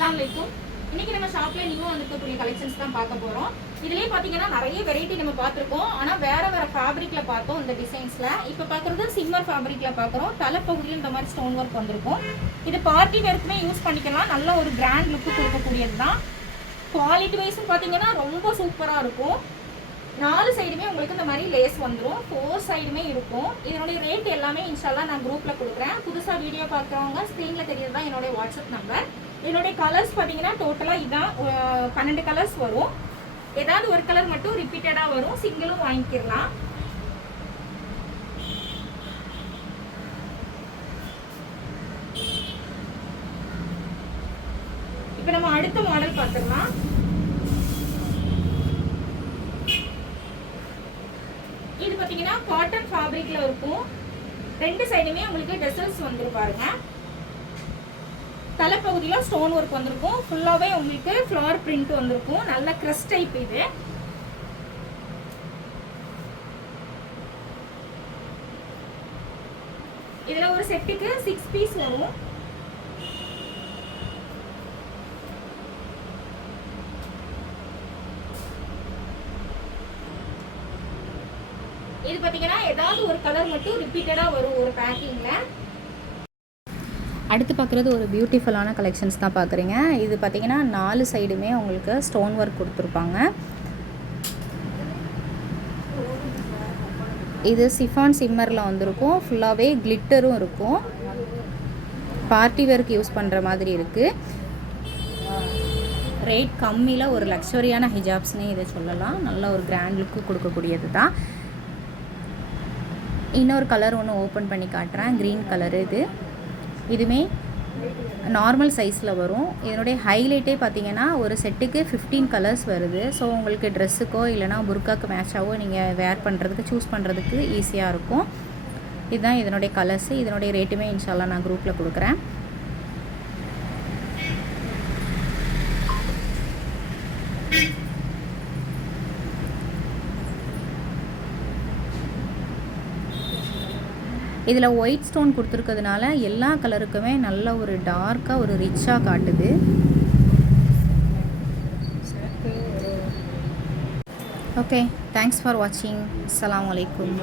அஸ்ஸலாமு அலைக்கும். இன்னைக்கு நம்ம ஷாப்ல நியூவா வந்திருக்கக்கூடிய கலெக்ஷன்ஸ் தான் பார்க்க போறோம். இதுலயே பாத்தீங்கன்னா நிறைய வெரைட்டி நம்ம பார்த்திருக்கோம். ஆனா வேற வேற ஃபேப்ரிக்ல பார்த்தோம் இந்த டிசைன்ஸ்ல. இப்போ பார்க்கறது சிம்மர் ஃபேப்ரிக்ல பார்க்கறோம். தலைப்பகுதியில் இந்த மாதிரி ஸ்டோன் ஒர்க் வந்திருக்கும். இது பார்ட்டி வேர்க்குமே யூஸ் பண்ணிக்கலாம். நல்ல ஒரு கிராண்ட் லுக் கொடுக்கக்கூடியது தான். குவாலிட்டி வைஸும் பாத்தீங்கன்னா ரொம்ப சூப்பரா இருக்கும். 4 சைடுமே உங்களுக்கு இந்த மாதிரி லேஸ் வந்துடும். 4 சைடுமே இருக்கும். இதனுடைய ரேட் எல்லாமே இன்ஷால்லா நான் குரூப்ல கொடுக்குறேன். புதுசா வீடியோ பார்க்குறவங்க ஸ்க்ரீன்ல தெரியுது தான் என்னுடைய வாட்ஸ்அப் நம்பர். என்னுடைய கலர்ஸ் பார்த்தீங்கன்னா டோட்டலா இதான் 12 கலர்ஸ் வரும். ஏதாவது ஒரு கலர் மட்டும் ரிப்பீட்டடா வரும். சிங்கிளும் வாங்கிக்கலாம். இப்போ நம்ம அடுத்த மாடல் பார்த்துக்கலாம். இது பார்த்தீங்கன்னா காட்டன் ஃபேப்ரிக்ல இருக்கும். 2 சைடுமே உங்களுக்கு டெசல்ஸ் வந்துரும் பாருங்க. தலைப்பகுதியில் ஸ்டோன் ஒர்க் வந்திருக்கும். ஃபுல்லாவே உங்களுக்கு ஃப்ளவர் பிரிண்ட் வந்திருக்கும். நல்ல கிரஸ்ட் டைப் இது. இதுல ஒரு செட்டுக்கு 6 பீஸ் வரும். இது பாத்தீங்கன்னா ஏதாவது ஒரு கலர் மட்டும் ரிப்பீட்டடா வரும் ஒரு பேக்கிங்ல. அடுத்து பார்க்குறது ஒரு பியூட்டிஃபுல்லான கலெக்ஷன்ஸ் தான் பார்க்குறீங்க. இது பார்த்திங்கன்னா 4 சைடுமே உங்களுக்கு ஸ்டோன் ஒர்க் கொடுத்துருப்பாங்க. இது சிஃபான் சிம்மரில் வந்திருக்கும். ஃபுல்லாகவே கிளிட்டரும் இருக்கும். பார்ட்டி வேர்க்கு யூஸ் பண்ணுற மாதிரி இருக்குது. ரேட் கம்மியில் ஒரு லக்ஸரியான ஹிஜாப்ஸ்னே இதை சொல்லலாம். நல்ல ஒரு கிராண்ட் லுக்கு கொடுக்கக்கூடியது தான். இன்னொரு கலர் ஒன்று ஓப்பன் பண்ணி காட்டுறேன். க்ரீன் கலரு இதுவுமே நார்மல் சைஸில் வரும். இதனுடைய ஹைலைட்டே பார்த்தீங்கன்னா ஒரு செட்டுக்கு 15 கலர்ஸ் வருது. ஸோ உங்களுக்கு ட்ரெஸ்ஸுக்கோ இல்லைனா புர்காக்கு மேட்சாவோ நீங்கள் வேர் பண்ணுறதுக்கு சூஸ் பண்ணுறதுக்கு ஈஸியாக இருக்கும். இதுதான் இதனுடைய கலர்ஸு. இதனுடைய ரேட்டுமே இன்ஷால்லா நான் குரூப்பில் கொடுக்குறேன். இதில் ஒயிட் ஸ்டோன் கொடுத்துருக்கிறதுனால எல்லா கலருக்குமே நல்ல ஒரு டார்க்காக ஒரு ரிச்சாக காட்டுது. ஓகே, தேங்க்ஸ் ஃபார் வாட்சிங். அஸ்ஸலாமு அலைக்கும்.